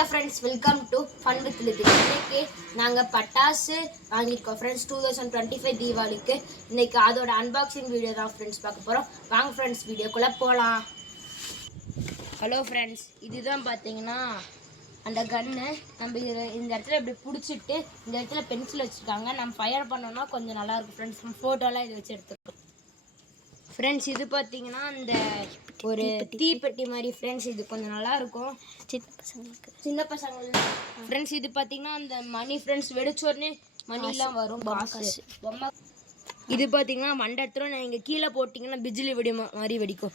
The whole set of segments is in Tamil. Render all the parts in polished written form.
Hello friends, welcome to Fun with Little. இன்னைக்கு நாங்க பட்டாசு வாங்கிருக்கோம் friends 2025 தீபாவளிக்கு. இன்னைக்கு அதோட அன்பாக்சிங் வீடியோ தான் friends பார்க்க போறோம். வாங்க friends வீடியோக்குள்ள போலாம். ஹலோ friends, இதுதான் பாத்தீங்கன்னா அந்த கன்னு. நம்ம இந்த இடத்துல இப்படி பிடிச்சிட்டு இந்த இடத்துல பென்சில் வச்சிருக்காங்க. நம்ம ஃபயர் பண்ணோம்னா கொஞ்சம் நல்லா இருக்கும் friends. ஃபோட்டோலாம் இது வச்சு எடுத்துருக்கோம். ஃப்ரெண்ட்ஸ் இது பார்த்தீங்கன்னா அந்த ஒரு தீப்பெட்டி மாதிரி ஃப்ரெண்ட்ஸ். இது கொஞ்சம் நல்லா இருக்கும் சின்ன பசங்களுக்கு ஃப்ரெண்ட்ஸ். இது பார்த்தீங்கன்னா அந்த மணி ஃப்ரெண்ட்ஸ் வெடிச்ச உடனே மணிலாம் வரும் காசு பொம்மை. இது பார்த்தீங்கன்னா மண்டத்துல நீங்கள் கீழே போட்டிங்கன்னா பிஜிலி வெடி மாதிரி வெடிக்கும்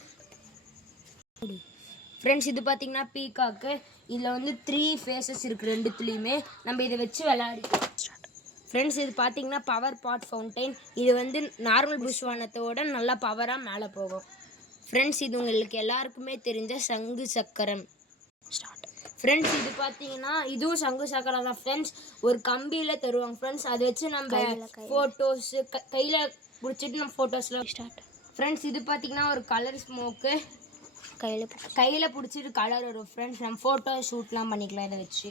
ஃப்ரெண்ட்ஸ். இது பார்த்தீங்கன்னா பீகாக்கு. இதில் வந்து 3 ஃபேஸஸ் இருக்குது ரெண்டுத்துலேயுமே. நம்ம இதை வச்சு விளையாடிக்கலாம் ஃப்ரெண்ட்ஸ். இது பார்த்தீங்கன்னா பவர் பாட் ஃபவுண்டைன். இது வந்து நார்மல் புஷ்வானத்தோட நல்லா பவராக மேலே போகும் ஃப்ரெண்ட்ஸ். இது உங்களுக்கு எல்லாருக்குமே தெரிஞ்ச சங்கு சக்கரம் ஃப்ரெண்ட்ஸ். இது பார்த்தீங்கன்னா இதுவும் சங்கு சக்கரம் தான் ஃப்ரெண்ட்ஸ். ஒரு கம்பியில் தருவாங்க ஃப்ரெண்ட்ஸ். அதை வச்சு நம்ம ஃபோட்டோஸு கையில் பிடிச்சிட்டு நம்ம ஃபோட்டோஸ்லாம் ஃப்ரெண்ட்ஸ். இது பார்த்தீங்கன்னா ஒரு கலர் ஸ்மோக்கு. கையில் பிடிச்சிட்டு கலர் வரும் ஃப்ரெண்ட்ஸ். நம்ம ஃபோட்டோ ஷூட்லாம் பண்ணிக்கலாம் இதை வச்சு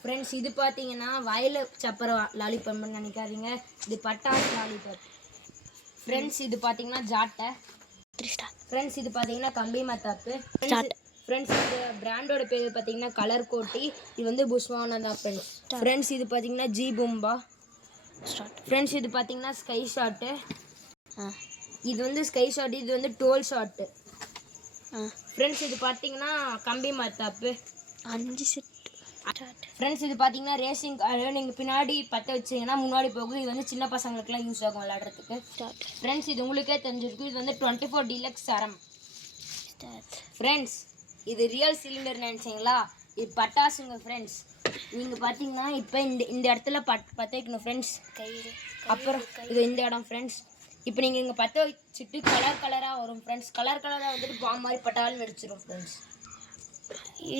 ஃப்ரெண்ட்ஸ். இது பார்த்தீங்கன்னா வயல சப்பர லாலிபப்னு நினைக்காதீங்க, இது பட்டாசு லாலிபப் ஃப்ரெண்ட்ஸ். இது பார்த்தீங்கன்னா ஜாட்டை ஃப்ரெண்ட்ஸ். இது பார்த்தீங்கன்னா கம்பி மத்தாப்பு ஃப்ரெண்ட்ஸ். இந்த பிராண்டோட பேர் பார்த்தீங்கன்னா கலர் கோட்டி. இது வந்து புஷ்வானா தான் ஃப்ரெண்ட்ஸ். ஃப்ரெண்ட்ஸ் இது பார்த்தீங்கன்னா ஜி பூம்பா ஃப்ரெண்ட்ஸ். இது பார்த்தீங்கன்னா ஸ்கை ஷாட்டு. இது வந்து ஸ்கை ஷாட். இது வந்து டோல் ஷாட்டு ஃப்ரெண்ட்ஸ். இது பார்த்தீங்கன்னா கம்பி மத்தாப்பு 5 செட் ஃப்ரெண்ட்ஸ். இது பார்த்தீங்கன்னா ரேசிங். நீங்கள் பின்னாடி பற்ற வச்சிங்கன்னா முன்னாடி போகும். இது வந்து சின்ன பசங்களுக்குலாம் யூஸ் ஆகும் விளையாடுறதுக்கு ஃப்ரெண்ட்ஸ். இது உங்களுக்கே தெரிஞ்சிருக்கும். இது வந்து 24 டீலக்ஸ் சரம் ஃப்ரெண்ட்ஸ். இது ரியல் சிலிண்டர் நினச்சிங்களா? இது பட்டாசுங்க ஃப்ரெண்ட்ஸ். நீங்கள் பார்த்தீங்கன்னா இப்போ இந்த இடத்துல பற்ற வைக்கணும் ஃப்ரெண்ட்ஸ். அப்புறம் இது இந்த இடம் ஃப்ரெண்ட்ஸ். இப்போ நீங்கள் இங்கே பற்ற வச்சுட்டு கலர் கலராக வரும் ஃப்ரெண்ட்ஸ். கலர் கலராக வந்துட்டு பாம் மாதிரி பட்டாலும் வெடிச்சிடும் ஃப்ரெண்ட்ஸ்.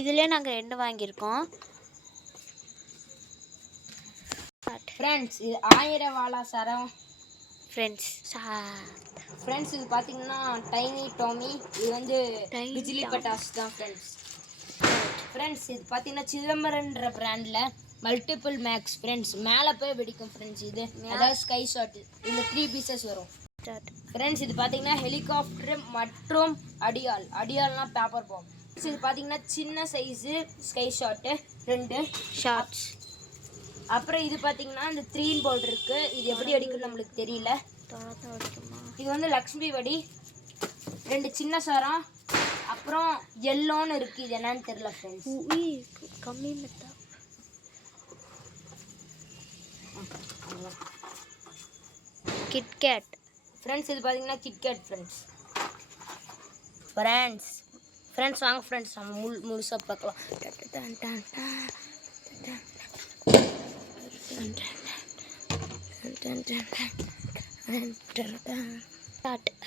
இதுலேயே நாங்கள் 2 வாங்கியிருக்கோம் ஃப்ரெண்ட்ஸ். இது 1000 வாலா சரம் ஃப்ரெண்ட்ஸ். ஃப்ரெண்ட்ஸ். இது பார்த்தீங்கன்னா டைனி டாமி. இது வந்து பிஜிலி பட்டாசு தான் ஃப்ரெண்ட்ஸ். ஃப்ரெண்ட்ஸ். இது பார்த்தீங்கன்னா சிதம்பரன்ற பிராண்டில் மல்டிபிள் மேக்ஸ் ஃப்ரெண்ட்ஸ். மேலே போய் வெடிக்கும் ஃப்ரெண்ட்ஸ். இது அதாவது ஸ்கை ஷாட். இதில் 3 பீசஸ் வரும் ஃப்ரெண்ட்ஸ். இது பார்த்தீங்கன்னா ஹெலிகாப்டர் மற்றும் அடியால்னா பேப்பர் பாம். இது பார்த்தீங்கன்னா சின்ன சைஸு ஸ்கை ஷாட்டு 2 ஷார்ட்ஸ். அப்புறம் இது பார்த்தீங்கன்னா இந்த 3 போல் இருக்குது. இது எப்படி அடிக்குன்னு நம்மளுக்கு தெரியல. இது வந்து லக்ஷ்மி வடி 2 சின்ன சாரம். அப்புறம் எல்லோன்னு இருக்குது. இது என்னன்னு தெரியல ஃப்ரெண்ட்ஸ். கம்மி மெத்தா கிட்கேட் ஃப்ரெண்ட்ஸ். இது பார்த்தீங்கன்னா கிட்கேட் ஃப்ரெண்ட்ஸ். ஃப்ரெண்ட்ஸ் வாங்க ஃப்ரெண்ட்ஸ் நம்ம முழுசாக பார்க்கலாம்.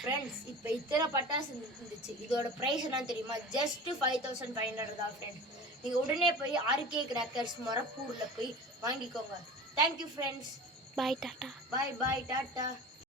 ஃப்ரெண்ட்ஸ் இப்போ இத்தனை பட்டாசு இருந்துச்சு. இதோட ப்ரைஸ் என்னன்னு தெரியுமா? ஜஸ்ட் 5500 தான் ஃப்ரெண்ட்ஸ். நீங்கள் உடனே போய் ஆர்கே கிராக்கர்ஸ் மொரப்பூரில் போய் வாங்கிக்கோங்க. Thank you friends. Bye tata. Bye tata.